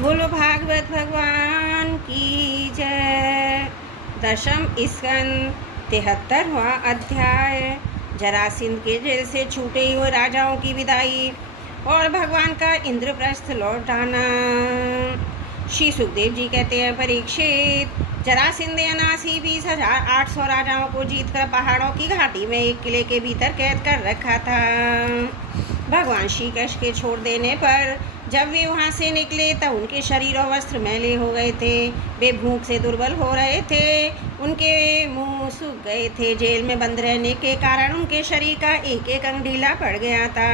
बोलो भागवत भगवान की जय। दशम स्कंद 73वां अध्याय। जरासिंध के जेल से छूटे हुए राजाओं की विदाई और भगवान का इंद्रप्रस्थ लौट आना। श्री सुखदेव जी कहते हैं, परीक्षित, जरासिंध ने 20,800 राजाओं को जीतकर पहाड़ों की घाटी में एक किले के भीतर कैद कर रखा था। भगवान श्री कृष्ण के छोड़ देने पर जब वे वहाँ से निकले तब उनके शरीर और वस्त्र मैले हो गए थे। वे भूख से दुर्बल हो रहे थे, उनके मुंह सूख गए थे। जेल में बंद रहने के कारण उनके शरीर का एक एक अंग ढीला पड़ गया था।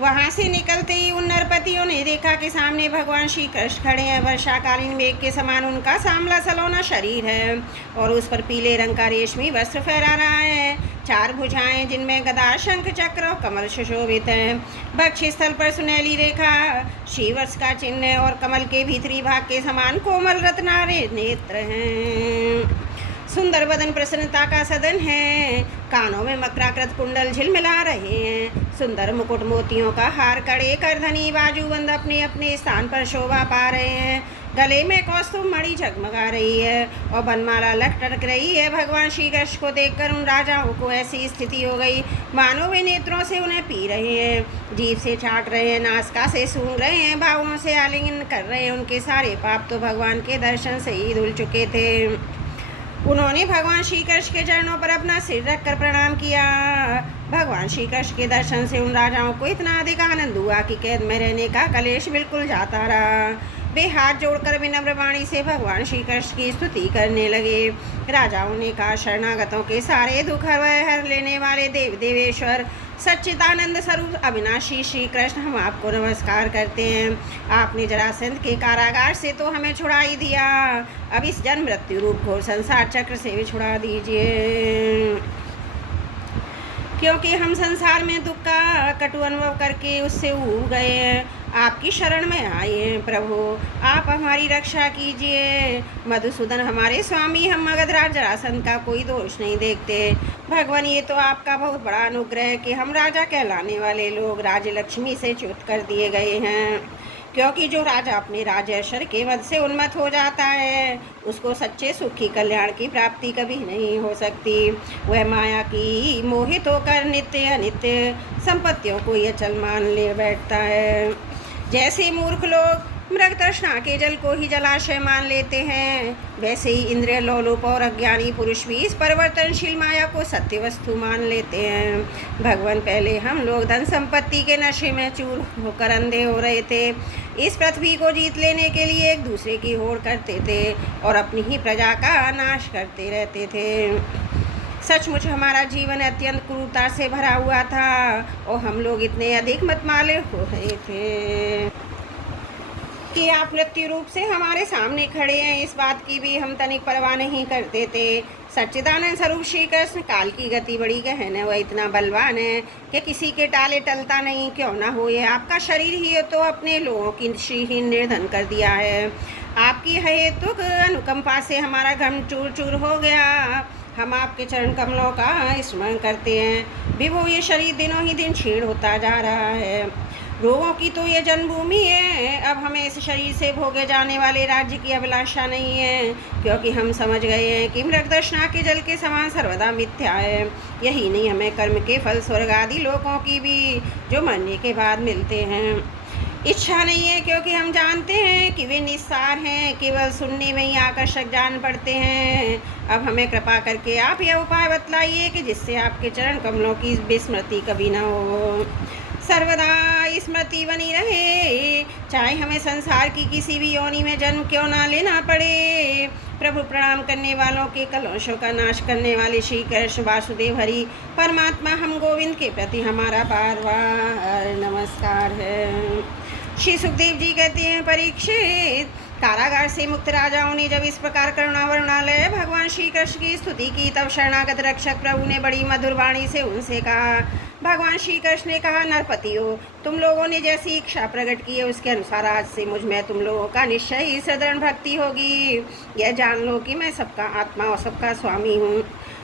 वहाँ से निकलते ही उन नरपतियों ने देखा कि सामने भगवान श्री कृष्ण खड़े हैं। वर्षाकालीन मेघ के समान उनका सांवला सलोना शरीर है और उस पर पीले रंग का रेशमी वस्त्र फहरा रहा है। 4 भुजाएं जिनमें गदा, शंख, चक्र और कमल सुशोभित हैं। वक्ष स्थल पर सुनहली रेखा, श्रीवत्स का चिन्ह और कमल के भीतरी भाग के समान कोमल रत्नारे नेत्र हैं। सुंदर बदन प्रसन्नता का सदन है। कानों में मकराकृत कुंडल झिलमिला रहे हैं। सुंदर मुकुट, मोतियों का हार, कड़े, करधनी, बाजूबंद अपने अपने स्थान पर शोभा पा रहे हैं। गले में कौस्तुभ मणि झगमगा रही है और बनमाला लटक रही है। भगवान श्री कृष्ण को देखकर उन राजाओं को ऐसी स्थिति हो गई मानो वे नेत्रों से उन्हें पी रहे हैं, जीभ से चाट रहे हैं, नासिका से सूंघ रहे हैं, बाहुओं से आलिंगन कर रहे हैं। उनके सारे पाप तो भगवान के दर्शन से ही धुल चुके थे। उन्होंने भगवान श्री कृष्ण के चरणों पर अपना सिर रखकर प्रणाम किया। भगवान श्री कृष्ण के दर्शन से उन राजाओं को इतना अधिक आनंद हुआ कि कैद में रहने का कलेश बिल्कुल जाता रहा। वे हाथ जोड़कर विनम्र वाणी से भगवान श्री कृष्ण की स्तुति करने लगे। राजाओं ने कहा, शरणागतों के सारे दुख हर लेने वाले देव देवेश्वर सच्चिदानंद स्वरूप अविनाशी श्री कृष्ण, हम आपको नमस्कार करते हैं। आपने जरासंध के कारागार से तो हमें छुड़ा ही दिया, अब इस जन्म मृत्यु रूप घोर संसार चक्र से भी छुड़ा दीजिए, क्योंकि हम संसार में दुख का कटु अनुभव करके उससे ऊब गए हैं। आपकी शरण में आए हैं प्रभु, आप हमारी रक्षा कीजिए। मधुसूदन हमारे स्वामी, हम मगधराज जरासंध का कोई दोष नहीं देखते। भगवान, ये तो आपका बहुत बड़ा अनुग्रह है कि हम राजा कहलाने वाले लोग राज्य लक्ष्मी से च्युत कर दिए गए हैं, क्योंकि जो राजा अपने राजर्षि के वध से उन्मत्त हो जाता है उसको सच्चे सुखी कल्याण की प्राप्ति कभी नहीं हो सकती। वह माया की मोहित होकर नित्य अनित्य संपत्तियों को ये अचल मान ले बैठता है। जैसे मूर्ख लोग मृग तृष्णा के जल को ही जलाशय मान लेते हैं, वैसे ही इंद्रिय लोलुप और अज्ञानी पुरुष भी इस परिवर्तनशील माया को सत्य वस्तु मान लेते हैं। भगवान, पहले हम लोग धन संपत्ति के नशे में चूर होकर अंधे हो रहे थे। इस पृथ्वी को जीत लेने के लिए एक दूसरे की होड़ करते थे और अपनी ही प्रजा का नाश करते रहते थे। सचमुच हमारा जीवन अत्यंत क्रूरता से भरा हुआ था और हम लोग इतने अधिक मतमाले हो रहे थे कि आप मृत्यु रूप से हमारे सामने खड़े हैं, इस बात की भी हम तनिक परवाह नहीं करते थे। सच्चिदानंद स्वरूप श्री कृष्ण, काल की गति बड़ी गहन है, वह इतना बलवान है कि किसी के टाले टलता नहीं। क्यों ना हो, ये आपका शरीर ही तो अपने लोगों की श्रीहीन निर्धन कर दिया है। आपकी हेतुक अनुकंपा से हमारा घम चूर चूर हो गया। हम आपके चरण कमलों का स्मरण करते हैं। विभो, ये शरीर दिनों ही दिन क्षीण होता जा रहा है। रोगों की तो ये जन्मभूमि है। अब हमें इस शरीर से भोगे जाने वाले राज्य की अभिलाषा नहीं है, क्योंकि हम समझ गए हैं कि मृग तृष्णा के जल के समान सर्वदा मिथ्या है। यही नहीं, हमें कर्म के फल स्वर्ग आदि लोकों की भी जो मरने के बाद मिलते हैं इच्छा नहीं है, क्योंकि हम जानते हैं कि वे निस्सार हैं, केवल सुनने में ही आकर्षक जान पड़ते हैं। अब हमें कृपा करके आप यह उपाय बतलाइए कि जिससे आपके चरण कमलों की विस्मृति कभी न हो, सर्वदा स्मृति बनी रहे, चाहे हमें संसार की किसी भी योनि में जन्म क्यों ना लेना पड़े। प्रभु, प्रणाम करने वालों के कलंशों का नाश करने वाले श्री कृष्ण वासुदेव हरि परमात्मा, हम गोविंद के प्रति हमारा बार बार नमस्कार है। श्री सुखदेव जी कहते हैं, परीक्षित, कारागार से मुक्त राजाओं ने जब इस प्रकार करुणावरुणालय भगवान श्री कृष्ण की स्तुति की, तब शरणागत रक्षक प्रभु ने बड़ी मधुर वाणी से उनसे कहा। भगवान श्री कृष्ण ने कहा, नरपतियों, तुम लोगों ने जैसी इच्छा प्रकट की है उसके अनुसार आज से मुझ में तुम लोगों का निश्चय ही सदृढ़ भक्ति होगी। यह जान लो कि मैं सबका आत्मा और सबका स्वामी हूँ।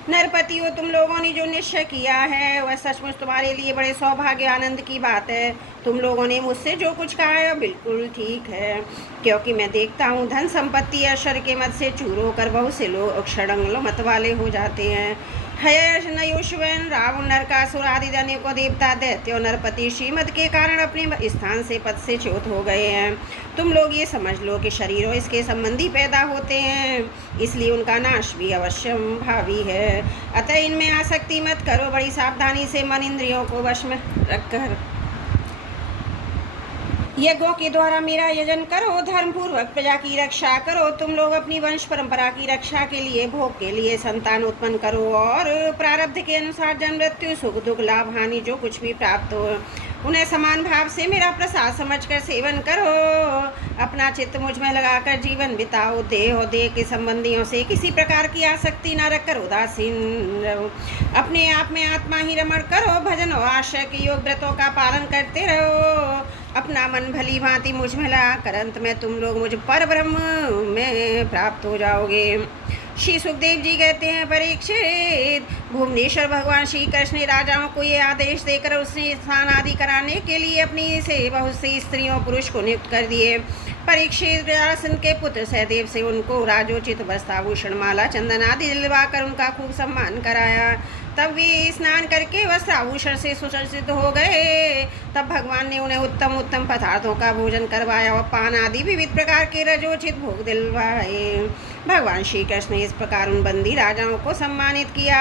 नरपति हो, तुम लोगों ने जो निश्चय किया है वह सचमुच तुम्हारे लिए बड़े सौभाग्य आनंद की बात है। तुम लोगों ने मुझसे जो कुछ कहा है बिल्कुल ठीक है, क्योंकि मैं देखता हूँ धन संपत्ति ऐश्वर्य के मत से चूर होकर बहुत से लोग क्षणंग मत वाले हो जाते हैं। हयश नयुष्वन रावण नरकासुर आदि अनेकों देवता दैत्य नरपति श्रीमद के कारण अपने स्थान से पद से च्युत हो गए हैं। तुम लोग ये समझ लो कि शरीरों इसके संबंधी पैदा होते हैं, इसलिए उनका नाश भी अवश्य भावी है। अतः इनमें आसक्ति मत करो, बड़ी सावधानी से मन इंद्रियों को वश में रखकर यज्ञों के द्वारा मेरा यजन करो, धर्म पूर्वक प्रजा की रक्षा करो। तुम लोग अपनी वंश परंपरा की रक्षा के लिए भोग के लिए संतान उत्पन्न करो और प्रारब्ध के अनुसार जन्म मृत्यु सुख दुख लाभ हानि जो कुछ भी प्राप्त हो उन्हें समान भाव से मेरा प्रसाद समझकर सेवन करो। अपना चित्त मुझ में लगाकर जीवन बिताओ, देह और देह के संबंधियों से किसी प्रकार की आसक्ति न रखकर उदासीन रहो। अपने आप में आत्मा ही रमण करो, भजन और आश्रय के योग व्रतों का पालन करते रहो। अपना मन भली भांति मुझ में लगाकर अंत में तुम लोग मुझ पर ब्रह्म में प्राप्त हो जाओगे। श्री सुखदेव जी कहते हैं, परीक्षित, भुवनेश्वर भगवान श्री कृष्ण ने राजाओं को ये आदेश देकर उसने स्नान आदि कराने के लिए अपनी से बहुत सी स्त्रियों पुरुष को नियुक्त कर दिए। परीक्षित जरासंध के पुत्र सहदेव से उनको राजोचित वस्त्राभूषण माला चंदन आदि दिलवाकर उनका खूब सम्मान कराया। तब वे स्नान करके वस्त्राभूषण से सुसज्जित हो गए। तब भगवान ने उन्हें उत्तम उत्तम पदार्थों का भोजन करवाया और पान आदि विविध प्रकार के रजोचित भोग दिलवाए। भगवान श्री कृष्ण ने इस प्रकार उन बंदी राजाओं को सम्मानित किया।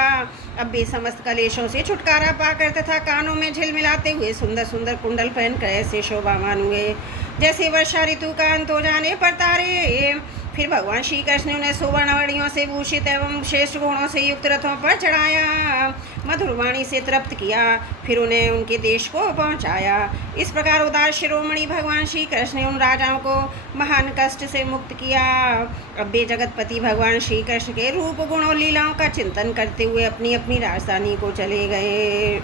अब वे समस्त कलेशों से छुटकारा पाकर तथा कानों में झिलमिलाते हुए सुंदर सुंदर कुंडल पहनकर ऐसे शोभावान हुए जैसे वर्षा ऋतु का अंत हो जाने पर तारे। फिर भगवान श्री कृष्ण ने उन्हें सुवर्णवड़ियों से भूषित एवं श्रेष्ठ गुणों से युक्त रथों पर चढ़ाया, मधुर वाणी से तृप्त किया, फिर उन्हें उनके देश को पहुंचाया। इस प्रकार उदार शिरोमणि भगवान श्री कृष्ण ने उन राजाओं को महान कष्ट से मुक्त किया। अब वे जगतपति भगवान श्री कृष्ण के रूप गुण और लीलाओं का चिंतन करते हुए अपनी अपनी राजधानी को चले गए।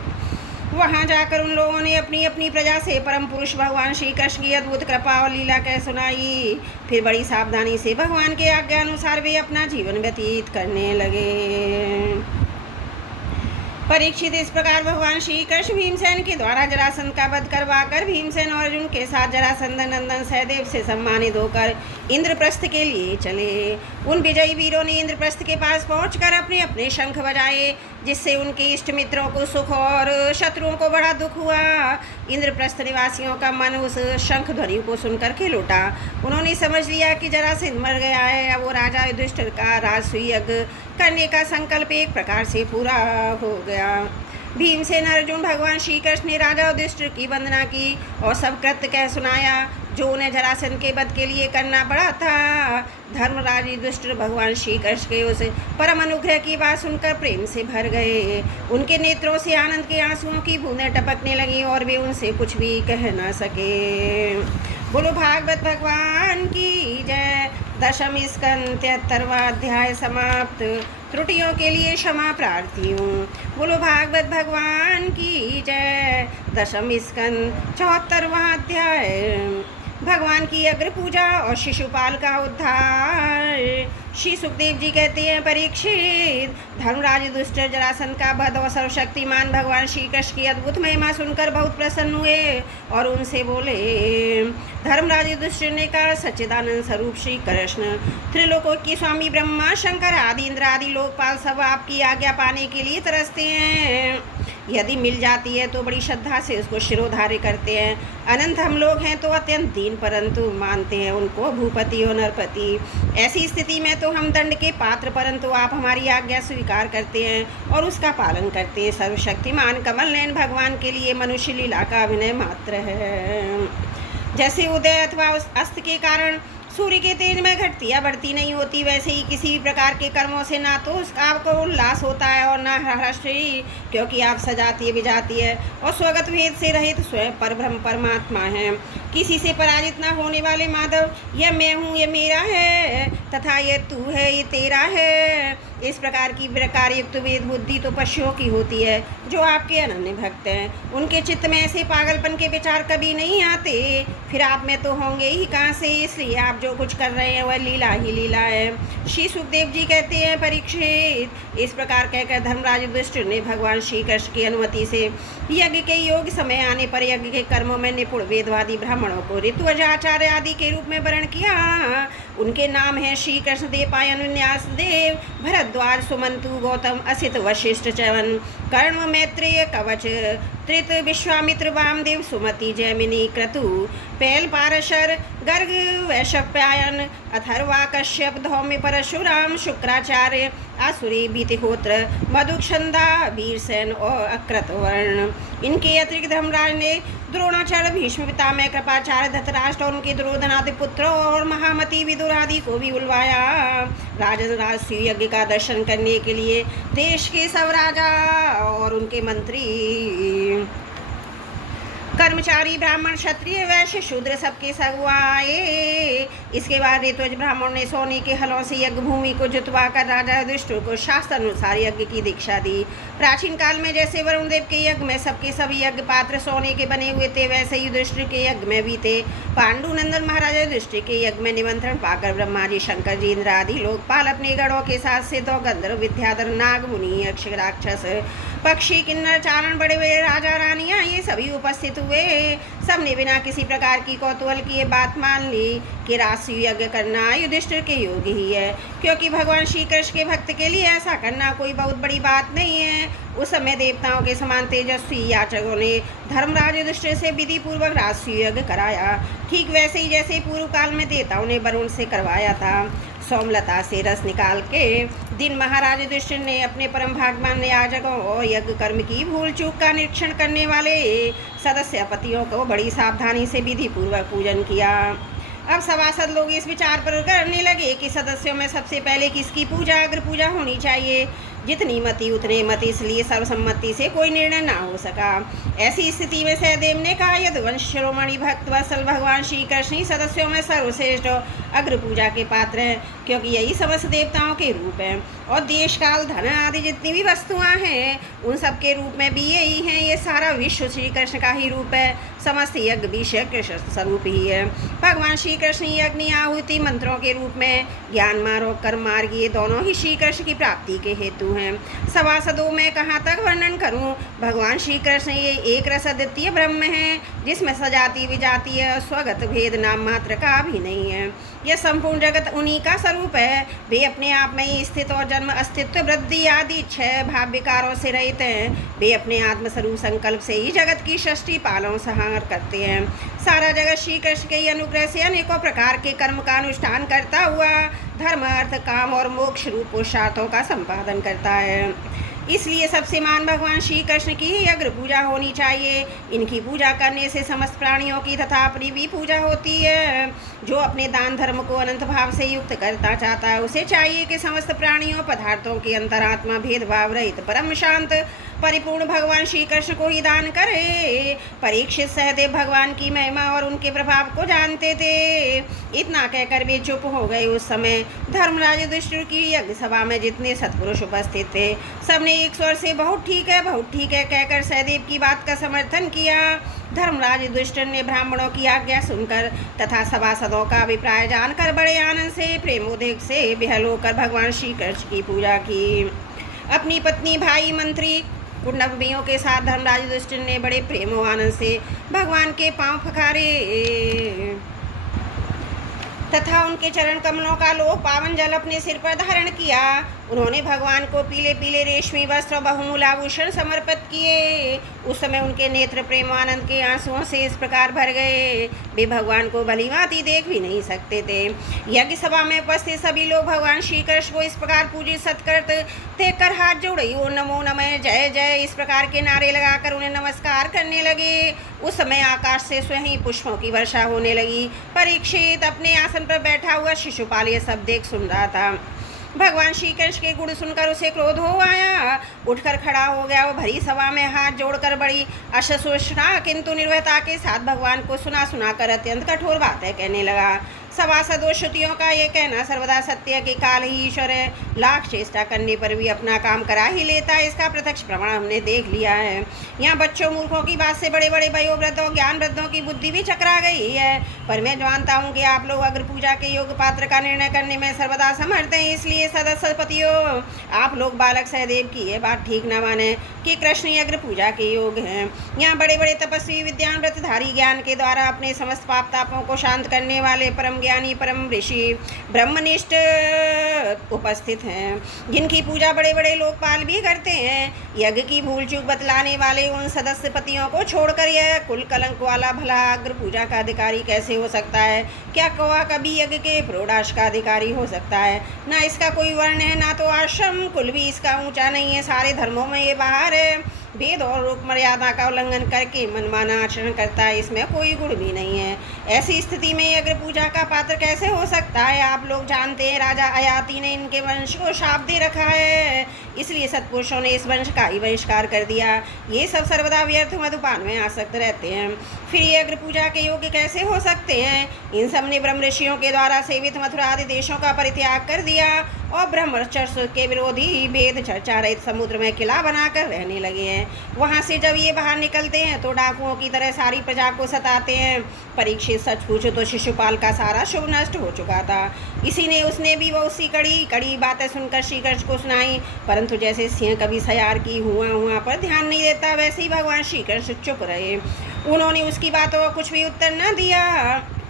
वहाँ जाकर उन लोगों ने अपनी अपनी प्रजा से परम पुरुष भगवान श्री कृष्ण की अद्भुत कृपा और लीला कह सुनाई। फिर बड़ी सावधानी से भगवान के आज्ञा अनुसार वे अपना जीवन व्यतीत करने लगे। परीक्षित, इस प्रकार भगवान श्री कृष्ण भीमसेन के द्वारा जरासंध का वध करवाकर भीमसेन और अर्जुन के साथ जरासंध नंदन सहदेव से सम्मानित होकर इंद्रप्रस्थ के लिए चले। उन विजयी वीरों ने इंद्रप्रस्थ के पास पहुंचकर अपने अपने शंख बजाए, जिससे उनके इष्ट मित्रों को सुख और शत्रुओं को बड़ा दुख हुआ। इंद्रप्रस्थ निवासियों का मन उस शंख ध्वनि को सुनकर खिल उठा। उन्होंने समझ लिया कि जरासंध मर गया है। अब वो राजा युधिष्ठिर का राजसूय यज्ञ करने का संकल्प एक प्रकार से पूरा हो गया। भीमसेन अर्जुन भगवान श्री कृष्ण ने राजा युधिष्ठिर की वंदना की और सब कृत्य कह सुनाया जो उन्हें जरासंध के वध के लिए करना पड़ा था। धर्मराज युधिष्ठिर भगवान श्री कृष्ण के उस परम अनुग्रह की बात सुनकर प्रेम से भर गए। उनके नेत्रों से आनंद के आंसुओं की बूंदें टपकने लगीं और वे उनसे कुछ भी कह न सके। बोलो भागवत भगवान की जय। दशम स्कंद 73वां अध्याय समाप्त। त्रुटियों के लिए क्षमा प्रार्थी हूँ। बोलो भागवत भगवान की जय। दशम स्कंद 74वां अध्याय। भगवान की अग्र पूजा और शिशुपाल का उद्धार। श्री सुखदेव जी कहते हैं, परीक्षित, धर्मराज युधिष्ठिर जरासंध का वध और सर्वशक्तिमान भगवान श्री कृष्ण की अद्भुत महिमा सुनकर बहुत प्रसन्न हुए और उनसे बोले। धर्मराज युधिष्ठिर ने कहा, सच्चिदानंद स्वरूप श्री कृष्ण, त्रिलोकों के स्वामी ब्रह्मा शंकर आदि इंद्र आदि लोकपाल सब आपकी आज्ञा पाने के लिए तरसते हैं। यदि मिल जाती है तो बड़ी श्रद्धा से उसको शिरोधार्य करते हैं। अनंत हम लोग हैं तो अत्यंत दीन, परंतु मानते हैं उनको भूपति और नरपति। ऐसी स्थिति में तो हम दंड के पात्र, परंतु आप हमारी आज्ञा स्वीकार करते हैं और उसका पालन करते हैं। सर्वशक्तिमान कमल नयन भगवान के लिए मनुष्य लीला का अभिनय मात्र है। जैसे उदय अथवा अस्त के कारण सूर्य के तेज में घटती या बढ़ती नहीं होती, वैसे ही किसी भी प्रकार के कर्मों से ना तो आपको उल्लास होता है और ना हर्ष, क्योंकि आप सजाती है बिजाती है और स्वगत भेद से रहित स्वयं परब्रह्म परमात्मा हैं। किसी से पराजित न होने वाले माधव, यह मैं हूँ, यह मेरा है, तथा यह तू है, ये तेरा है। इस प्रकार की विकारयुक्त वेद बुद्धि तो पशुओं की होती है जो आपके अनन्य भक्त हैं। उनके चित्त में ऐसे पागलपन के विचार कभी नहीं आते। फिर आप में तो होंगे ही कहाँ से, इसलिए आप जो कुछ कर रहे हैं वह लीला ही लीला है। श्री सुखदेव जी कहते हैं, परीक्षित, इस प्रकार कहकर धर्मराज युधिष्ठिर ने भगवान श्री कृष्ण की अनुमति से यज्ञ के योग समय आने पर यज्ञ के कर्मों में निपुण वेदवादी ब्राह्मणों को ऋतुज आचार्य आदि के रूप में वर्ण किया। उनके नाम हैं श्री कृष्ण देव, पायन, न्यास देव, भरद्वाज, सुमंतु, गौतम, असित, वशिष्ठ, च्यवन, कर्ण, मैत्रेय, कवच, त्रित, विश्वामित्र, वामदेव, सुमति, जैमिनी, क्रतु, पैल, पारशर, गर्ग, वैशप्यायन, अथर्वा, कश्यप, धौम्य, परशुराम, शुक्राचार्य, आसुरी, भीतिहोत्र, मधुक्षंदा, वीरसेन और अक्रतवर्ण। इनके अतिरिक्त धर्मराज ने द्रोणाचार्य, भीष्म पितामह, कृपाचार्य, धृतराष्ट्र और उनके दुर्योधनादि पुत्र और महामती विदुर आदि को भी बुलवाया। राजन राजसूय यज्ञ का दर्शन करने के लिए देश के सब राजा और उनके मंत्री, कर्मचारी, ब्राह्मण, क्षत्रिय, वैश्य, शूद्र सबके सब आए। इसके बाद ऋतुज ब्राह्मण ने सोने के हलों से यज्ञ भूमि को जुतवा कर राजा युधिष्ठिर को शास्त्र अनुसार यज्ञ की दीक्षा दी। प्राचीन काल में जैसे वरुण देव के यज्ञ में सबके सभी यज्ञ पात्र सोने के बने हुए थे, वैसे युधिष्ठिर के यज्ञ में भी थे। पांडुनंदन महाराजा युधिष्ठिर के यज्ञ में निमंत्रण पाकर ब्रह्मा जी, शंकर जी, इंद्र आदि लोकपाल अपने गणों के साथ से दो गंधर्व, विद्याधर, नाग, मुनि, यक्ष, राक्षस, पक्षी, किन्नर, चारण, बड़े बड़े राजा रानियां, ये सभी उपस्थित हुए। सबने बिना किसी प्रकार की कौतूहल की ये बात मान ली कि राजसूय यज्ञ करना युधिष्ठिर के योग्य ही है, क्योंकि भगवान श्री कृष्ण के भक्त के लिए ऐसा करना कोई बहुत बड़ी बात नहीं है। उस समय देवताओं के समान तेजस्वी याचकों ने धर्मराज युधिष्ठिर से विधि पूर्वक राजसूय यज्ञ कराया, ठीक वैसे ही जैसे पूर्व काल में देवताओं ने वरुण से करवाया था। सोमलता से रस निकाल के दिन महाराज युधिष्ठिर ने अपने परम भागवान याजकों और यज्ञ कर्म की भूल चूक का निरीक्षण करने वाले सदस्यपतियों को बड़ी सावधानी से विधि पूर्वक पूजन किया। अब सभासद लोग इस विचार पर करने लगे कि सदस्यों में सबसे पहले किसकी पूजा, अग्र पूजा होनी चाहिए। जितनी मति उतने मत, इसलिए सर्वसम्मति से कोई निर्णय ना हो सका। ऐसी स्थिति में सहदेव ने कहा, यदुवंश शिरोमणि भक्त वत्सल भगवान श्री कृष्ण ही सदस्यों में सर्वश्रेष्ठ अग्र पूजा के पात्र हैं, क्योंकि यही समस्त देवताओं के रूप हैं और देश काल धन आदि जितनी भी वस्तुएं हैं उन सब के रूप में भी यही हैं। ये सारा विश्व श्री कृष्ण का ही रूप है, समस्त यज्ञ भी श्री कृष्ण स्वरूप ही है। भगवान श्री कृष्ण ही अग्नि आहुति मंत्रों के रूप में, ज्ञान मार्ग और कर्म मार्ग, ये दोनों ही श्री कृष्ण की प्राप्ति के हेतु हैं। सभासदों में कहाँ तक वर्णन करूं। भगवान श्री कृष्ण ये एक रस अद्वितीय ब्रह्म है, जिसमें सजातीय विजातीय स्वगत भेद नाम मात्र का भी नहीं है। यह संपूर्ण जगत उन्हीं का स्वरूप है। वे अपने आप में ही स्थित और जन्म, अस्तित्व, वृद्धि आदि छह भाव विकारों से रहित हैं। वे अपने आत्मस्वरूप संकल्प से ही जगत की सृष्टि पालन संहार करते हैं। सारा जगत श्री कृष्ण के अनुग्रह से अनेकों प्रकार के कर्म का अनुष्ठान करता हुआ धर्म, अर्थ, काम और मोक्ष रूप पुरुषार्थों का संपादन करता है। इसलिए सबसे मान भगवान श्री कृष्ण की ही अग्र पूजा होनी चाहिए। इनकी पूजा करने से समस्त प्राणियों की तथा अपनी भी पूजा होती है। जो अपने दान धर्म को अनंत भाव से युक्त करना चाहता है, उसे चाहिए कि समस्त प्राणियों पदार्थों की अंतरात्मा भेदभाव रहित परम शांत परिपूर्ण भगवान श्री कृष्ण को ही दान करे। परीक्षित सहदेव भगवान की महिमा और उनके प्रभाव को जानते थे। इतना कहकर वे चुप हो गए। उस समय धर्मराज युधिष्ठिर की यज्ञ सभा में जितने सत्पुरुष उपस्थित थे, सबने एक स्वर से बहुत ठीक है कहकर सहदेव की बात का समर्थन किया। धर्मराज युधिष्ठिर ने ब्राह्मणों की आज्ञा सुनकर तथा सभासदों का अभिप्राय जानकर बड़े आनंद से, प्रेमोदेक से विहल होकर भगवान श्री कृष्ण की पूजा की। अपनी पत्नी, भाई, मंत्री, कुटुंबियों के साथ धर्मराज युधिष्ठिर ने बड़े प्रेम और आनंद से भगवान के पांव पखारे तथा उनके चरण कमलों का लोक पावन जल अपने सिर पर धारण किया। उन्होंने भगवान को पीले पीले रेशमी वस्त्र और बहुमूल्य आभूषण समर्पित किए। उस समय उनके नेत्र प्रेम आनंद के आंसुओं से इस प्रकार भर गए, वे भगवान को भलीभांति देख भी नहीं सकते थे। यज्ञ सभा में उपस्थित सभी लोग भगवान श्री कृष्ण को इस प्रकार पूजित सत्कृत देखकर हाथ जोड़े, ओ नमो नमः, जय जय, इस प्रकार के नारे लगाकर उन्हें नमस्कार करने लगे। उस समय आकाश से स्वयं ही पुष्पों की वर्षा होने लगी। परीक्षित अपने आसन पर बैठा हुआ शिशुपाल ये सब देख सुन रहा था। भगवान श्री कृष्ण के गुण सुनकर उसे क्रोध हो आया, उठकर खड़ा हो गया। वो भरी सभा में हाथ जोड़कर बड़ी अशोषणा किंतु निर्भयता के साथ भगवान को सुना सुनाकर अत्यंत कठोर बातें कहने लगा। सभासदों श्रुतियों का ये कहना सर्वदा सत्य है कि काल ही ईश्वर है, लाख चेष्टा करने पर भी अपना काम करा ही लेता है। इसका प्रत्यक्ष प्रमाण हमने देख लिया है। यहाँ बच्चों मूर्खों की बात से बड़े बड़े वयोवृद्धों ज्ञान वृद्धों की बुद्धि भी चकरा गई है। पर मैं जानता हूँ कि आप लोग अग्र पूजा के योग्य पात्र का निर्णय करने में सर्वदा समर्थ हैं। इसलिए सदस्यपतियों, आप लोग बालक सहदेव की ये बात ठीक न माने कि कृष्ण ही अग्र पूजा के योग्य हैं। यहाँ बड़े बड़े तपस्वी विद्वान व्रतधारी ज्ञान के द्वारा अपने समस्त पाप तापों को शांत करने वाले परम ज्ञानी परम ऋषि ब्रह्मनिष्ठ उपस्थित हैं, जिनकी पूजा बड़े बड़े लोकपाल भी करते हैं। यज्ञ की भूल चूक बतलाने वाले उन सदस्यपतियों को छोड़कर यह कुल कलंक वाला भला अग्र पूजा का अधिकारी कैसे हो सकता है? क्या कौवा कभी यज्ञ के प्रोडाश का अधिकारी हो सकता है? ना इसका कोई वर्ण है, ना तो आश्रम कुल भी इसका ऊंचा नहीं है। सारे धर्मों में ये बाहर है। भेद और लोक मर्यादा का उल्लंघन करके मनमाना आचरण करता है। इसमें कोई गुण भी नहीं है। ऐसी स्थिति में अग्र पूजा का पात्र कैसे हो सकता है? आप लोग जानते हैं राजा अयाति ने इनके वंश को शाप दे रखा है, इसलिए सत्पुरुषों ने इस वंश का ही बहिष्कार कर दिया। ये सब सर्वदा व्यर्थ मधुपान में आसक्त रहते हैं। फिर ये अग्र पूजा के योग्य कैसे हो सकते हैं? इन सब ने ब्रह्म ऋषियों के द्वारा सेवित मथुरा आदि देशों का परित्याग कर दिया और ब्रह्मचर्य के विरोधी भेद चर्चा रहित समुद्र में किला बनाकर रहने लगे हैं। वहाँ से जब ये बाहर निकलते हैं तो डाकुओं की तरह सारी प्रजा को सताते हैं। परीक्षित, सच पूछो तो शिशुपाल का सारा शुभ नष्ट हो चुका था। इसी ने उसने भी बहुत सी कड़ी कड़ी बातें सुनकर श्री कृष्ण को सुनाई, परंतु जैसे सिंह कभी सयार की हुआ पर ध्यान नहीं देता, वैसे ही भगवान श्री कृष्ण चुप रहे। उन्होंने उसकी बातों का कुछ भी उत्तर न दिया।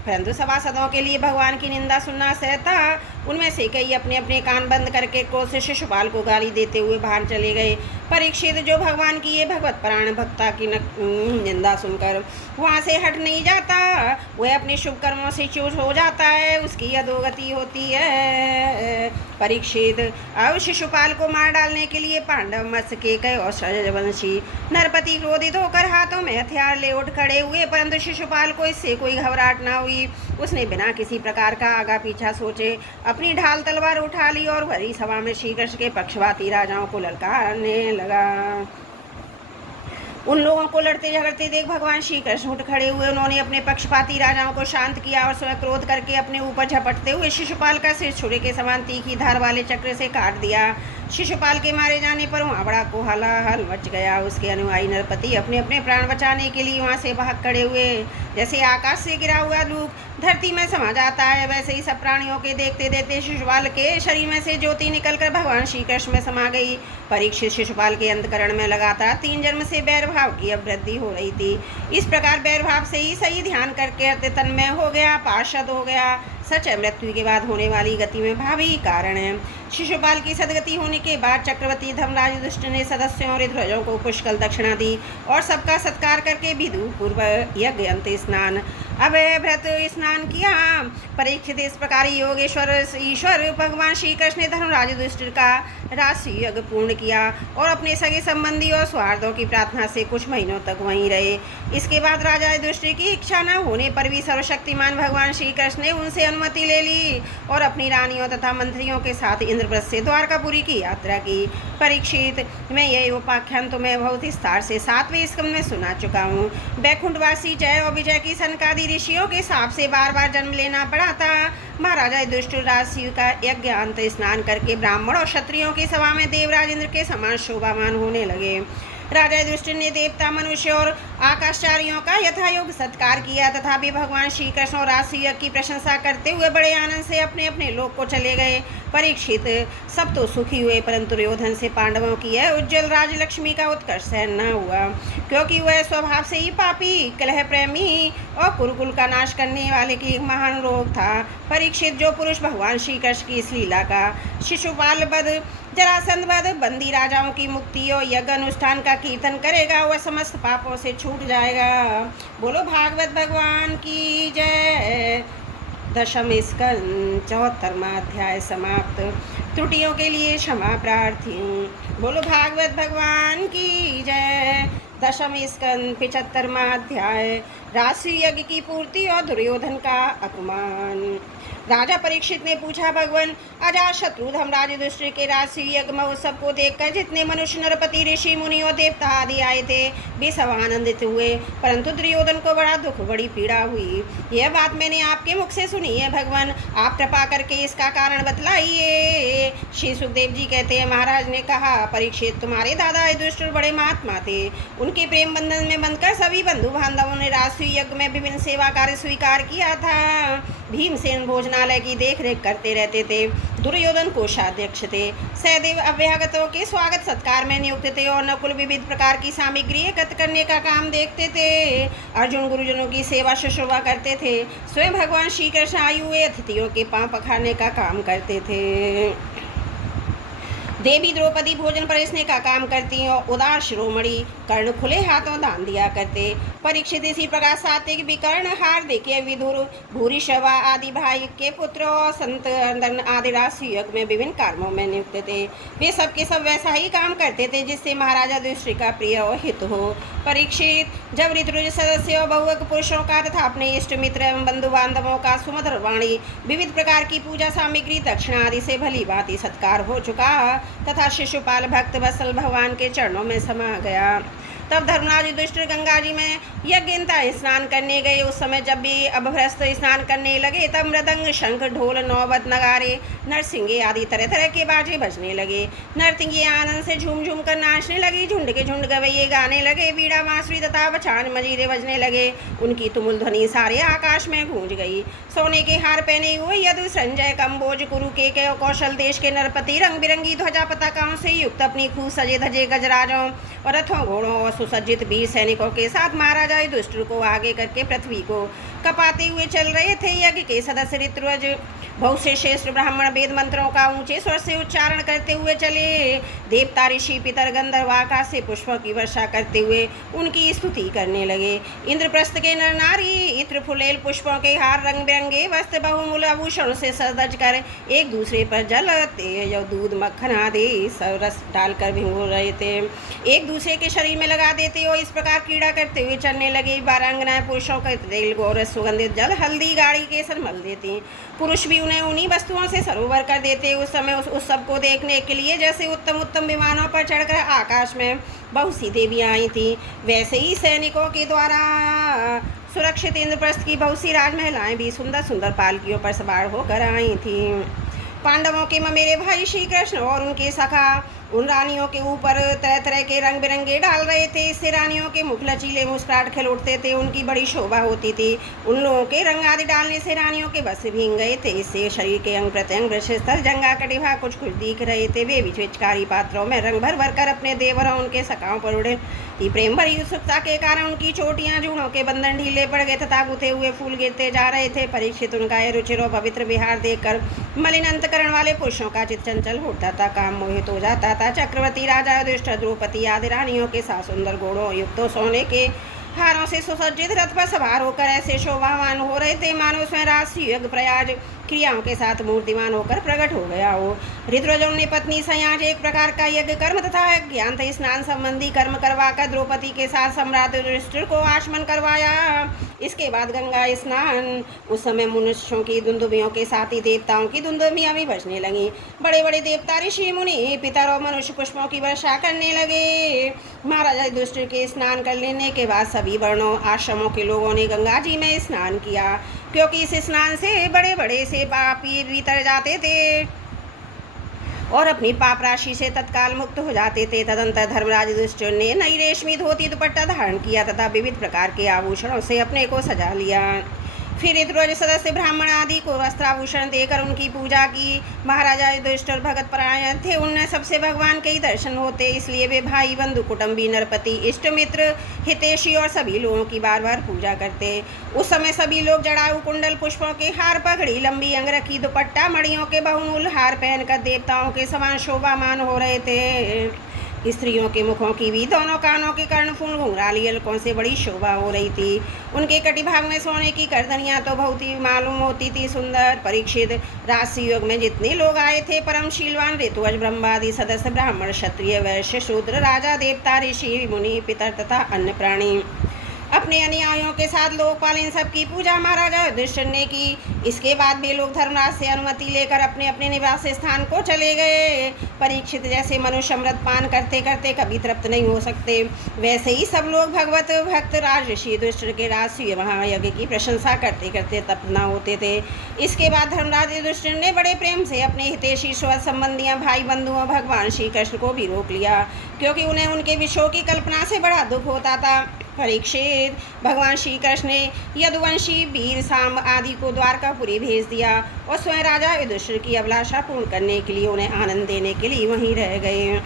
परंतु सभासदों के लिए भगवान की निंदा सुनना सहता। उनमें से कई अपने अपने कान बंद करके क्रोध से शिशुपाल को गाली देते हुए बाहर चले गए। परीक्षित, जो भगवान की ये भगवत प्राण भक्ता की निंदा सुनकर वहाँ से हट नहीं जाता, वह अपने शुभ कर्मों से च्युत हो जाता है, उसकी अधोगति होती है। परीक्षित, अब शिशुपाल को मार डालने के लिए पांडव मत्स्य के कई और सजवंशी नरपति क्रोधित होकर हाथों में हथियार ले उठ खड़े हुए, परंतु शिशुपाल को इससे कोई घबराहट न हुई। उसने बिना किसी प्रकार का आगा पीछा सोचे अपनी ढाल तलवार उठा ली और भरी सभा में श्री कृष्ण के पक्षपाती राजाओं को ललकारने लगा। उन लोगों को लड़ते झगड़ते देख भगवान श्री कृष्ण उठ खड़े हुए। उन्होंने अपने पक्षपाती राजाओं को शांत किया और स्वयं क्रोध करके अपने ऊपर झपटते हुए शिशुपाल का सिर छुरे के समान तीखी धार वाले चक्र से काट दिया। शिशुपाल के मारे जाने पर वहाँ बड़ा कोलाहल मच गया। उसके अनुयायी नरपति अपने अपने प्राण बचाने के लिए वहाँ से भाग खड़े हुए। जैसे आकाश से गिरा हुआ धूप धरती में समा जाता है, वैसे ही सब प्राणियों के देखते देखते शिशुपाल के शरीर में से ज्योति निकलकर भगवान श्री कृष्ण में समा गई। परीक्षित, शिशुपाल के अंतकरण में लगातार 3 जन्म से बैर भाव की अवृद्धि हो रही थी। इस प्रकार बैर भाव से ही सही ध्यान करके अति तन्मय हो गया, पार्षद हो गया। सच है, मृत्यु के बाद होने वाली गति में भावी कारण है। शिशुपाल की सदगति होने के बाद चक्रवर्ती धर्मराज युधिष्ठिर ने सदस्यों और ध्वजों को पुष्कल दक्षिणा दी और सबका सत्कार करके विधु पूर्व यज्ञ अंत स्नान अभय व्रत स्नान किया। परीक्षित, इस प्रकार योगेश्वर ईश्वर भगवान श्री कृष्ण ने धर्मराज युधिष्ठिर का राशि यज्ञ पूर्ण किया और अपने सगे संबंधी और सौहार्दों की प्रार्थना से कुछ महीनों तक वहीं रहे। इसके बाद राजा युधिष्ठिर की इच्छा न होने पर भी सर्वशक्तिमान भगवान श्री कृष्ण ने उनसे अनुमति ले ली और अपनी रानियों तथा मंत्रियों के साथ इंद्रप्रस्थ से द्वारकापुरी की यात्रा की। परीक्षित, मैं यह उपाख्यान तो मैं बहुत विस्तार से 7वें स्कंद में सुना चुका हूँ। बैकुंठवासी जय और विजय की सनकादि ऋषियों के साप से बार बार जन्म लेना पड़ा था। महाराजा युधिष्ठिर राजसी का यज्ञ अंत स्नान करके ब्राह्मण और क्षत्रियों की सभा में देवराज इंद्र के समान शोभामान होने लगे। राजा युधिष्ठिर ने देवता, मनुष्य और आकाशचारियों का यथायोग्य सत्कार किया तथा भी भगवान श्री कृष्ण और राजसी यज्ञ की प्रशंसा करते हुए बड़े आनंद से अपने अपने लोक को चले गए। परीक्षित, सब तो सुखी हुए, परंतु दुर्योधन से पांडवों की यह उज्जवल राजलक्ष्मी का उत्कर्ष सहन न हुआ, क्योंकि वह स्वभाव से ही पापी, कलह प्रेमी और कुरुकुल का नाश करने वाले की एक महान रोग था। परीक्षित, जो पुरुष भगवान श्री कृष्ण की इस लीला का शिशुपाल वध, जरासंध वध, बंदी राजाओं की मुक्ति और यज्ञ अनुष्ठान का कीर्तन करेगा, वह समस्त पापों से छूट जाएगा। बोलो भागवत भगवान की जय। 10वां स्कंद 74वां अध्याय समाप्त। त्रुटियों के लिए क्षमा प्रार्थी हूँ। बोलो भागवत भगवान की जय। 10वां स्कंद 75वां अध्याय। राशि यज्ञ की पूर्ति और दुर्योधन का अपमान। राजा परीक्षित ने पूछा, भगवान, अजातशत्रु धर्मराज युधिष्ठिर के राशि यज्ञ महोत्सव को देखकर जितने मनुष्य, नरपति, ऋषि, मुनि और देवता आदि आए थे वे सब आनंदित हुए, परंतु दुर्योधन को बड़ा दुख, बड़ी पीड़ा हुई। यह बात मैंने आपके मुख से सुनी है भगवान, आप कृपा करके इसका कारण बतलाइए। श्री सुखदेव जी कहते हैं, महाराज ने कहा, परीक्षित, तुम्हारे दादा युधिष्ठिर बड़े महात्मा थे। उनके प्रेम बंधन में बंधकर सभी बंधु बांधवों ने राशि यज्ञ में विभिन्न सेवा कार्य स्वीकार किया था। भीमसेन भोजनालय की देखरेख करते रहते थे, दुर्योधन कोषाध्यक्ष थे, सहदेव अभ्यागतों के स्वागत सत्कार में नियुक्त थे और नकुल विविध प्रकार की सामग्री एकत्र करने का काम देखते थे। अर्जुन गुरुजनों की सेवा शुश्रूषा करते थे। स्वयं भगवान श्री कृष्ण आए हुए अतिथियों के पांव पखारने का काम करते थे। देवी द्रौपदी भोजन परोसने का काम करती और उदार शिरोमणि कर्ण खुले हाथों दान दिया करते। परीक्षित इसी प्रकार सात्विक, विकर्ण, हार्दिक, विदुर, भूरिश्रवा आदि भाई के पुत्र और संत अंदन आदि राशि यज्ञ में विभिन्न कर्मों में नियुक्त थे। वे सबके सब वैसा ही काम करते थे जिससे महाराजा युधिष्ठिर का प्रिय और हित हो। परीक्षित, जब ऋतुज सदस्य और बहुअक पुरुषों का तथा अपने इष्ट मित्र एवं बंधु बांधवों का सुमधुर वाणी, विविध प्रकार की पूजा सामग्री, दक्षिणा आदि से भली भांति सत्कार हो चुका तथा शिशुपाल भक्त वत्सल भगवान के चरणों में समा गया, तब धर्मराज युधिष्ठिर गंगा जी में यज्ञता स्नान करने गए। उस समय जब भी अभ्यस्त स्नान करने लगे तब मृदंग, शंख, ढोल, नौबत, नगारे, नरसिंगे आदि तरह तरह के बाजे बजने लगे। नर्तकी आनंद से झूम झूम कर नाचने लगी। झुंड के झुंड गवैये गाने लगे। बीड़ा, बांसुरी तथा बछान मजीरे बजने लगे। उनकी तुमुल ध्वनि सारे आकाश में गूंज गई। सोने के हार पहने हुए यदु, संजय, कंबोज, कुरु के कौशल देश के नरपति रंग बिरंगी ध्वजा पताकाओं से युक्त अपनी खूब सजे धजे गजराजों और रथों, घोड़ों और सुसज्जित वीर सैनिकों के साथ महाराजा युधिष्ठिर को आगे करके पृथ्वी को कपाते हुए चल रहे थे। यज्ञ के सदस्य ऋतुज बहुत से श्रेष्ठ ब्राह्मण वेद मंत्रों का ऊंचे स्वर से उच्चारण करते हुए चले। देवता, ऋषि, पितर, गंधर्व आकाश से पुष्पों की वर्षा करते हुए उनकी स्तुति करने लगे। इंद्रप्रस्थ के नर नारी इत्र, फुलेल, पुष्पों के हार, रंग बिरंगे वस्त्र, बहुमूल्य आभूषणों से सज कर एक दूसरे पर जल, तेज, दूध, मक्खन आदि सब रस डालकर भिगो रहे थे। एक दूसरे के शरीर में लगा देते और इस प्रकार क्रीड़ा करते हुए चलने लगे। बारांगनाएं पुरुषों का तेल, गौरस, सुगंधित जल, हल्दी, गाड़ी, केसर मल देती। पुरुष भी उन्हें उन्हीं वस्तुओं से सरोवर कर देते। उस समय उस सबको देखने के लिए जैसे उत्तम उत्तम विमानों पर चढ़कर आकाश में बहुत सी देवियाँ आई थी, वैसे ही सैनिकों के द्वारा सुरक्षित इंद्रप्रस्थ की बहुत सी राजमहिलाएं भी सुंदर सुंदर पालकियों पर सवार होकर आई थीं। पांडवों के ममेरे भाई श्री कृष्ण और उनके सखा उन रानियों के ऊपर तरह तरह के रंग बिरंगे डाल रहे थे। इससे रानियों के मुख लचीले मुस्कुराहट खिल उठते थे, उनकी बड़ी शोभा होती थी। उन लोगों के रंग आदि डालने से रानियों के बस भींग गए थे। इससे शरीर के अंग प्रत्यंग, वृषस्थल, जंगा, कटिभा कुछ कुछ दिख रहे थे। वे भी पिचकारी पात्रों में रंग भर भर कर अपने देवर और उनके सखाओं पर उड़े। प्रेम भरी उत्सुकता के कारण उनकी चोटियां, जूड़ों के बंधन ढीले पड़ गए तथा गुथे हुए फूल गिरते जा रहे थे। परीक्षित उनका यह रुचिर और पवित्र विहार देखकर मलिन अंतकरण वाले पुरुषों का चित्त चंचल होता था, काम मोहित हो जाता था। चक्रवर्ती राजा युधिष्ठिर, द्रौपदी आदि रानियों के साथ सुंदर घोड़ों युक्त सोने के हारों से सुसज्जित रथ पर सवार होकर ऐसे शोभावान हो रहे थे मानो स्वयं राशि यज्ञ प्रयाज क्रियाओं के साथ मूर्तिमान होकर प्रकट हो गया हो। ऋतुराज ने पत्नी संयाज एक प्रकार का यज्ञ कर्म तथा ज्ञान स्नान संबंधी कर्म करवाकर द्रौपदी के साथ सम्राट युधिष्ठिर को आचमन करवाया। इसके बाद गंगा स्नान। उस समय मनुष्यों की दुंदुभियों के साथ ही देवताओं की दुंदुभियां भी बजने लगी। बड़े बड़े देवता, ऋषि, मुनि, पितर और मनुष्य पुष्पों की वर्षा करने लगे। महाराजा युधिष्ठिर के स्नान कर लेने के बाद सभी वर्णों आश्रमों के लोगों ने गंगा जी में स्नान किया, क्योंकि इस स्नान से बड़े बड़े से पापी भी तर जाते थे और अपनी पाप राशि से तत्काल मुक्त हो जाते थे। तदंतर धर्मराज युधिष्ठिर ने नई रेशमी धोती दुपट्टा धारण किया तथा विविध प्रकार के आभूषणों से अपने को सजा लिया। फिर ऋतुराज सदस्य ब्राह्मण आदि को वस्त्राभूषण देकर उनकी पूजा की। महाराजा युधिष्ठिर भगत परायण थे, उनने सबसे भगवान के ही दर्शन होते, इसलिए वे भाई, बंधु, कुटुंबी, नरपति, इष्ट मित्र, हितैषी और सभी लोगों की बार बार पूजा करते। उस समय सभी लोग जड़ाऊ, कुंडल, पुष्पों के हार, पगड़ी, लंबी अंगरखी, दुपट्टा, मणियों के बहुमूल्य हार पहनकर देवताओं के समान शोभामान हो रहे थे। स्त्रियों के मुखों की भी दोनों कानों के कर्णफूल, घुंघराली अलकों से बड़ी शोभा हो रही थी। उनके कटिभाग में सोने की करदनियाँ तो बहुत ही मालूम होती थी सुंदर। परीक्षित, राशि योग में जितने लोग आए थे परम शीलवान ऋतुज, ब्रह्मादि सदस्य, ब्राह्मण, क्षत्रिय, वैश्य, शूद्र, राजा, देवता, ऋषि, मुनि, पितर तथा अन्य प्राणी अपने अनुयायियों के साथ लोकपाल इन सब की पूजा महाराजा युधिष्ठिर ने की। इसके बाद वे लोग धर्मराज से अनुमति लेकर अपने अपने निवास स्थान को चले गए। परीक्षित जैसे मनुष्य अमृत पान करते करते कभी तृप्त नहीं हो सकते, वैसे ही सब लोग भगवत भक्त राज ऋषि युधिष्ठिर के राजसूय महायज्ञ की प्रशंसा करते करते तृप्त न होते थे। इसके बाद धर्मराज युधिष्ठिर ने बड़े प्रेम से अपने हितैषी स्व संबंधियों भाई बंधुओं भगवान श्री कृष्ण को भी रोक लिया, क्योंकि उन्हें उनके विषयों की कल्पना से बड़ा दुख होता था। परीक्षित, भगवान श्री कृष्ण ने यदुवंशी वीर सांब आदि को द्वारकापुरी भेज दिया और स्वयं राजा युधिष्ठिर की अभिलाषा पूर्ण करने के लिए उन्हें आनंद देने के लिए वहीं रह गए।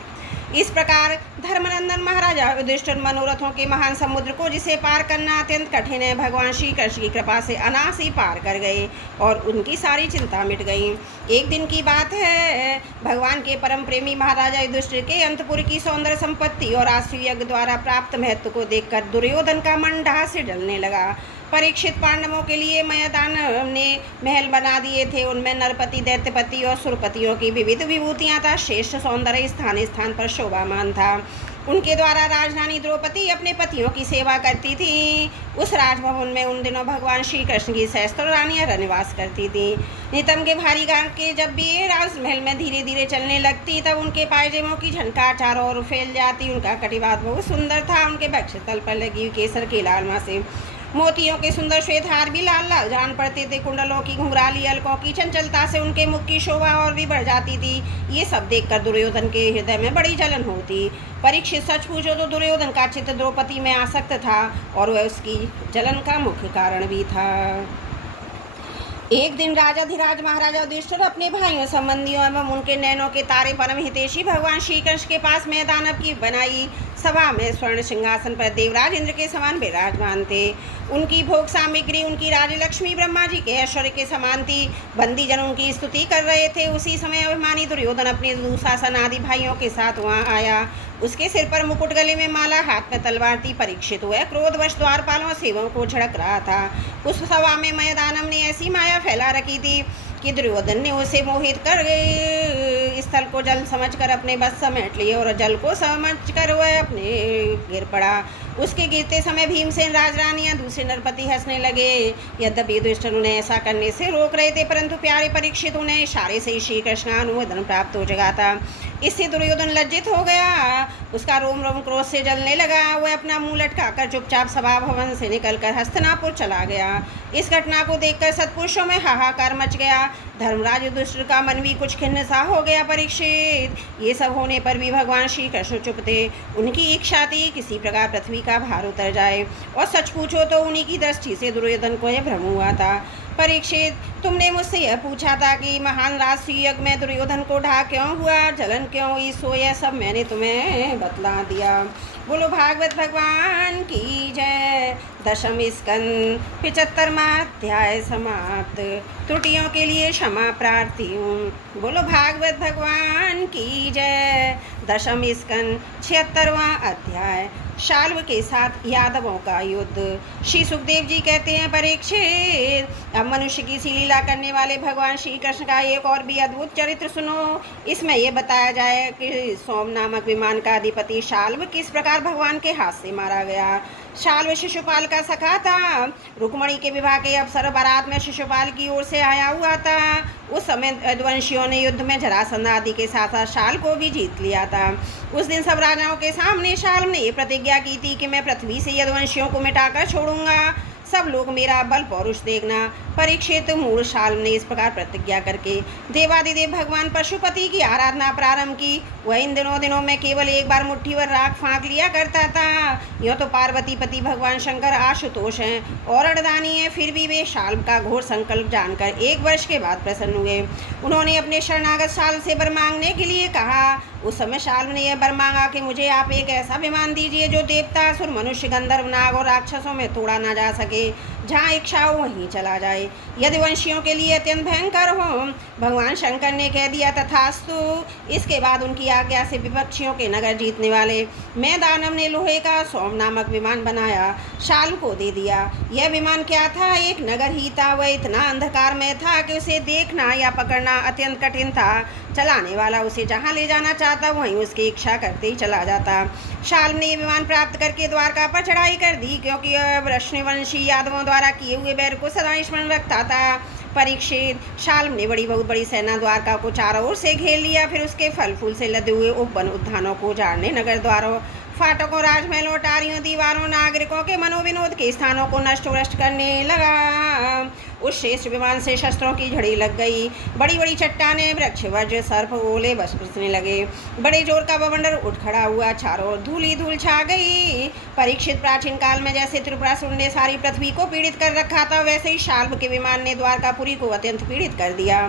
इस प्रकार धर्मनंदन महाराजा युधिष्ठिर मनोरथों के महान समुद्र को जिसे पार करना अत्यंत कठिन है, भगवान श्री कृष्ण की कृपा से अनायास ही पार कर गए और उनकी सारी चिंता मिट गई। एक दिन की बात है, भगवान के परम प्रेमी महाराजा युधिष्ठिर के अंतपुर की सौंदर्य संपत्ति और राजसूय यज्ञ द्वारा प्राप्त महत्व को देखकर दुर्योधन का मन ढाह से जलने लगा। परीक्षित, पांडवों के लिए मैदान ने महल बना दिए थे, उनमें नरपति, दैत्यपति और सुरपतियों की विविध विभूतियां था। श्रेष्ठ सौंदर्य स्थान स्थान पर शोभामान था। उनके द्वारा राजधानी द्रौपदी अपने पतियों की सेवा करती थी। उस राजभवन में उन दिनों भगवान श्री कृष्ण की सहस्त्र रानियां निवास करती थी। नितंब के भारी गांव के जब भी ये राजमहल में धीरे धीरे चलने लगती, तब उनके पायजेमों की झनकार चारों ओर फैल जाती। उनका कटिवाद बहुत सुंदर था। उनके वक्षस्थल पर लगी केसर की लालमा से मोतियों के सुंदर श्वेत हार भी लाल लाल जान पड़ते थे। कुंडलों की घुंघराली अलकों की चंचलता से उनके मुख की शोभा और भी बढ़ जाती थी। ये सब देखकर दुर्योधन के हृदय में बड़ी जलन होती। परीक्षित, सच पूछो तो दुर्योधन का चित्त द्रौपदी में आसक्त था और वह उसकी जलन का मुख्य कारण भी था। एक दिन राजाधिराज महाराजा युधिष्ठिर अपने भाइयों संबंधियों एवं उनके नैनों के तारे परम हितैषी भगवान श्री कृष्ण के पास मैदान की बनाई सभा में स्वर्ण सिंहासन पर देवराज इंद्र के समान विराजमान थे। उनकी भोग सामग्री उनकी राजलक्ष्मी ब्रह्मा जी के ऐश्वर्य के समान थी। बंदी जन उनकी स्तुति कर रहे थे। उसी समय अभिमानी दुर्योधन अपने दुशासन आदि भाइयों के साथ वहां आया। उसके सिर पर मुकुट, गले में माला, हाथ में तलवार थी। परीक्षित हुए क्रोधवश द्वारपालों सेवकों को झड़क रहा था। उस सभा में मैदानम ने ऐसी माया फैला रखी थी कि दुर्योधन ने उसे मोहित कर स्थल को जल समझकर अपने बस समेट लिए और जल को समझकर वह अपने गिर पड़ा। उसके गिरते समय भीमसेन, राजरानियां, दूसरे नरपति हंसने लगे। यद्यपि युधिष्ठिर उन्हें ऐसा करने से रोक रहे थे, परंतु प्यारे परीक्षित उन्हें इशारे से ही श्री कृष्ण का अनुमोदन प्राप्त हो चुका था। इससे दुर्योधन लज्जित हो गया। उसका रोम रोम क्रोध से जलने लगा। वह अपना मुंह लटकाकर चुपचाप सभा भवन से निकलकर हस्तिनापुर चला गया। इस घटना को देखकर सत्पुरुषों में हाहाकार मच गया। धर्मराज युधिष्ठिर का मन भी कुछ खिन्न सा हो गया। परीक्षित, ये सब होने पर भी भगवान श्री कृष्ण चुप थे। उनकी इच्छा थी किसी प्रकार पृथ्वी का भार उतर जाए, और सच पूछो तो उन्हीं की दृष्टि से दुर्योधन को यह भ्रम हुआ था। परीक्षित, तुमने मुझसे यह पूछा था कि महान राजसूय यज्ञ में दुर्योधन को ढा क्यों हुआ, जलन क्यों हुई, सो यह सब मैंने तुम्हें बतला दिया। बोलो भागवत भगवान की जय। दशम स्कंद 75वां अध्याय समाप्त। त्रुटियों के लिए क्षमा प्रार्थी हूँ। बोलो भागवत भगवान की जय। दशम स्कंद 76वां अध्याय, शाल्व के साथ यादवों का युद्ध। श्री सुखदेव जी कहते हैं, परीक्षित, अब मनुष्य की सी लीला करने वाले भगवान श्री कृष्ण का एक और भी अद्भुत चरित्र सुनो। इसमें यह बताया जाए कि सोम नामक विमान का अधिपति शाल्व किस प्रकार भगवान के हाथ से मारा गया। शाल्व शिशुपाल का सखा था। रुक्मणी के विवाह के अवसर बारात में शिशुपाल की ओर से आया हुआ था। उस समय यदुवंशियों ने युद्ध में जरासंध आदि के साथ साथ शाल को भी जीत लिया था। उस दिन सब राजाओं के सामने शाल्व ने ये प्रतिज्ञा की थी कि मैं पृथ्वी से यदुवंशियों को मिटाकर छोड़ूंगा। सब लोग मेरा बल पौरुष देखना। परीक्षित, मूल शाल्व ने इस प्रकार प्रतिज्ञा करके देवादिदेव भगवान पशुपति की आराधना प्रारंभ की। वह इन दिनों में केवल एक बार मुट्ठी भर राख फाँक लिया करता था। यूँ तो पार्वती पति भगवान शंकर आशुतोष हैं और अड़दानी हैं, फिर भी वे शाल्व का घोर संकल्प जानकर 1 वर्ष के बाद प्रसन्न हुए। उन्होंने अपने शरणागत शाल्व से वर मांगने के लिए कहा। उस समय शाल्व ने यह वर मांगा कि मुझे आप एक ऐसा विमान दीजिए जो देवता, असुर, मनुष्य, गंधर्व, नाग और राक्षसों में तोड़ा ना जा सके। जहाँ इच्छा हो वहीं चला जाए। यदि वंशियों के लिए अत्यंत भयंकर हो, भगवान शंकर ने कह दिया तथास्तु। इसके बाद उनकी आज्ञा से विपक्षियों के नगर जीतने वाले मैं दानव ने लोहे का सोम नामक विमान बनाया, शाल को दे दिया। यह विमान क्या था? एक नगर ही था। वह इतना अंधकार में था कि उसे देखना या पकड़ना अत्यंत कठिन था। चलाने वाला उसे जहाँ ले जाना चाहता वहीं उसकी इच्छा करते ही चला जाता। शाल ने विमान प्राप्त करके द्वारका पर चढ़ाई कर दी, क्योंकि वृष्णिवंशी यादवों द्वारा किए हुए बैर को सदा स्मरण रखता था। परीक्षित, शाल ने बहुत बड़ी सेना द्वारका को चारों ओर से घेर लिया। फिर उसके फल फूल से लदे हुए उपवन उद्यानों को उजाड़ने, नगर द्वारों, फाटकों, राजमहलों, अटारियों, दीवारों, नागरिकों के मनोविनोद के स्थानों को नष्ट भ्रष्ट करने लगा। उस श्रेष्ठ विमान से शस्त्रों की झड़ी लग गई। बड़ी बड़ी चट्टानें, वृक्ष, वज्र, सर्प, ओले बरसने लगे। बड़े जोर का बवंडर उठ खड़ा हुआ, चारों ओर धूल ही धूल छा गई। परीक्षित, प्राचीन काल में जैसे त्रिपुरासुर ने सारी पृथ्वी को पीड़ित कर रखा था, वैसे ही शाल्व के विमान ने द्वारकापुरी को अत्यंत पीड़ित कर दिया।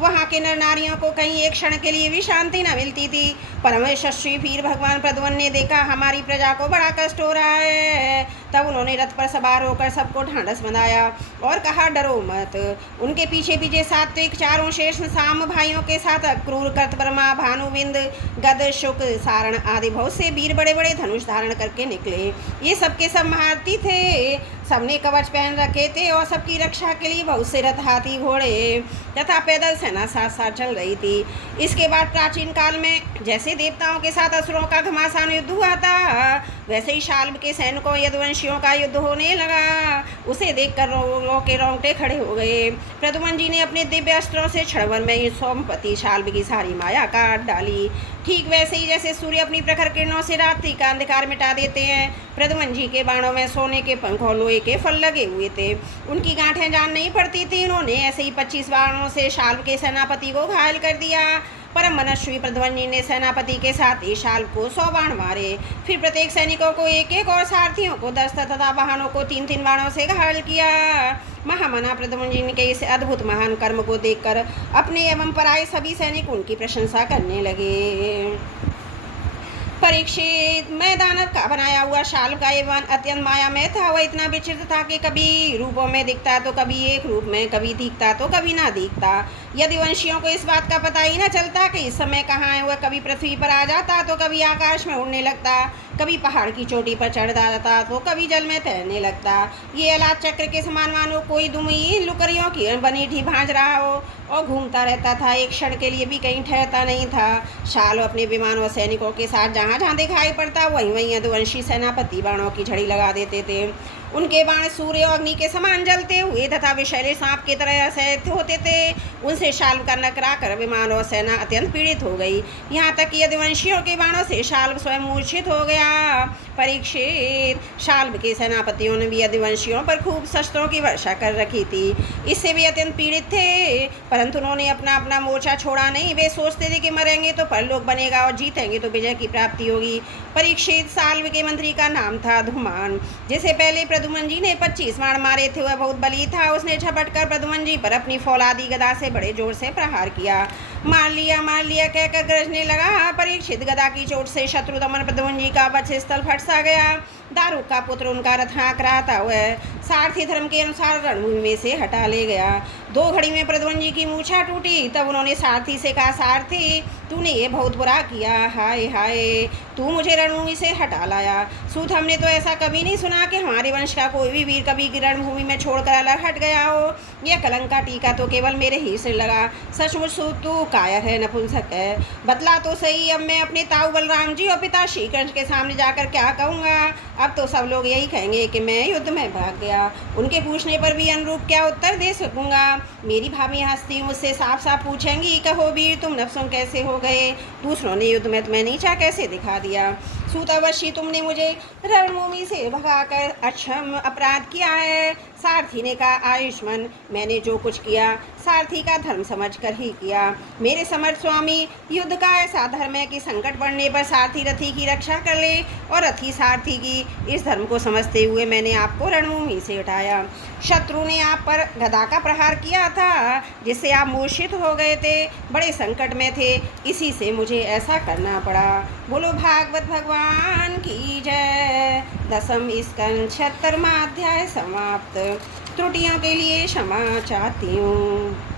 वहाँ के नर नारियों को कहीं एक क्षण के लिए भी शांति न मिलती थी। परम यशस्वी वीर भगवान प्रद्युम्न ने देखा हमारी प्रजा को बड़ा कष्ट हो रहा है। तब उन्होंने रथ पर सवार होकर सबको ढांढस बंधाया और कहा, डरो मत। उनके पीछे पीछे सात्विक चारों शेष साम भाइयों के साथ क्रूर कर्तवर्मा, भानुबिंद, गद, शुक, सारण आदि बहुत से वीर बड़े बड़े धनुष धारण करके निकले। ये सबके सब महारथी थे। सबने कवच पहन रखे थे और सबकी रक्षा के लिए बहुत से रथ, हाथी, घोड़े तथा पैदल सेना साथ साथ चल रही थी। इसके बाद प्राचीन काल में जैसे देवताओं के साथ असुरों का घमासान युद्ध हुआ था, वैसे ही शाल्व के सैनिकों यदुवंशियों का युद्ध होने लगा। उसे देखकर लोगों के रोंगटे खड़े हो गए। प्रद्युम्न जी ने अपने दिव्य अस्त्रों से क्षणभर में ही सोमपति शाल्व की सारी माया काट डाली। ठीक वैसे ही जैसे सूर्य अपनी प्रखर किरणों से रात्रि का अंधकार मिटा देते हैं, प्रद्युम्न जी के बाणों में सोने के पंख और लोहे के फल लगे हुए थे। उनकी गांठें जान नहीं पड़ती थी। उन्होंने ऐसे ही 25 बाणों से शाल्व के सेनापति को घायल कर दिया। परम मनस्वी प्रद्युम्न जी ने सेनापति के साथ ही शाल्व को 100 बाण मारे। फिर प्रत्येक सैनिकों को एक एक और सारथियों को 10 तथा वाहनों को 3-3 बाणों से घायल किया। महामना प्रद्युम्न जी के इस अद्भुत महान कर्म को देखकर अपने एवं पराये सभी सैनिक उनकी प्रशंसा करने लगे। परीक्षित, मैं दानव का बनाया हुआ शाल्व का विमान अत्यंत मायामय था। वह इतना विचित्र था कि कभी रूपों में दिखता तो कभी एक रूप में, कभी दिखता तो कभी ना दिखता। यदि वंशियों को इस बात का पता ही न चलता कि इस समय कहाँ है, वह कभी पृथ्वी पर आ जाता तो कभी आकाश में उड़ने लगता, कभी पहाड़ की चोटी पर चढ़ जाता तो कभी जल में तैरने लगता। ये अलाद चक्र के समान मानो कोई दुमी लुकरियों की बनी ढी भांज रहा हो और घूमता रहता था। एक क्षण के लिए भी कहीं ठहरता नहीं था। शाल्व अपने विमान और सैनिकों के साथ जहाँ जहाँ दिखाई पड़ता वहीं वहीं यदुवंशी सेनापति बाणों की झड़ी लगा देते थे। उनके बाण सूर्य और अग्नि के समान जलते हुए तथा विषैले सांप की तरह सहते होते थे। उनसे शाल्व का नकरा कर विमान और सेना अत्यंत पीड़ित हो गई। यहाँ तक कि यदुवंशियों के बाणों से शाल्व स्वयं मूर्छित हो गया। परीक्षित, शाल्व के सेनापतियों ने भी यदुवंशियों पर खूब शस्त्रों की वर्षा कर रखी थी। इससे भी अत्यंत पीड़ित थे, परंतु उन्होंने अपना अपना मोर्चा छोड़ा नहीं। वे सोचते थे कि मरेंगे तो परलोक बनेगा और जीतेंगे तो विजय की प्राप्ति होगी। परीक्षित, शाल्व के मंत्री का नाम था धूमान, जिसे पहले प्रद्युम्न जी ने 25 बाण मारे थे। वह बहुत बली था। उसने झपट कर प्रद्युम्न जी पर अपनी फौलादी गदा से बड़े जोर से प्रहार किया। मार लिया कहकर गरजने लगा। परीक्षित, गदा की चोट से शत्रु दमन प्रद्युम्न जी का वक्ष स्थल फट सा गया। दारुक का पुत्र उनका रथ हाँक रहा था। वह सारथी धर्म के अनुसार रणभूमि में से हटा ले गया। 2 घड़ी में प्रद्युम्न जी की मूछा टूटी। तब उन्होंने सारथी से कहा, सारथी, तूने ये बहुत बुरा किया। हाय हाय, तू मुझे रणभूमि से हटा लाया। सूत, हमने तो ऐसा कभी नहीं सुना कि हमारे वंश का कोई भी वीर कभी रणभूमि में छोड़कर अलग हट गया हो। यह कलंक का टीका तो केवल मेरे ही सिर लगा। सचमुच सूत, तू कायर है, नपुंसक है। बतला तो सही, अब मैं अपने ताऊ बलराम जी और पिता श्री कृष्ण के सामने जाकर क्या कहूँगा? अब तो सब लोग यही कहेंगे कि मैं युद्ध में भाग गया। उनके पूछने पर भी अनुरूप क्या उत्तर दे सकूँगा? मेरी भाभी हंसती मुझसे साफ साफ पूछेंगी, कहो वीर, तुम नपुंसक कैसे हो गए? दूसरों ने युद्ध में तुम्हें नीचा कैसे दिखा दिया? सूत, अवश्य तुमने मुझे रणभूमि से भगाकर अक्षम अपराध किया है। सारथी ने कहा, आयुष्मान, मैंने जो कुछ किया सारथी का धर्म समझकर ही किया। मेरे समर्थ स्वामी, युद्ध का ऐसा धर्म है कि संकट पड़ने पर सारथी रथी की रक्षा कर ले और रथी सारथी की। इस धर्म को समझते हुए मैंने आपको रणभूमि से हटाया। शत्रु ने आप पर गदा का प्रहार किया था, जिससे आप मूर्छित हो गए थे, बड़े संकट में थे, इसी से मुझे ऐसा करना पड़ा। बोलो भागवत भगवान की जय। 10वां स्कंद 76वां अध्याय समाप्त। त्रुटियों के लिए क्षमा चाहती हूँ।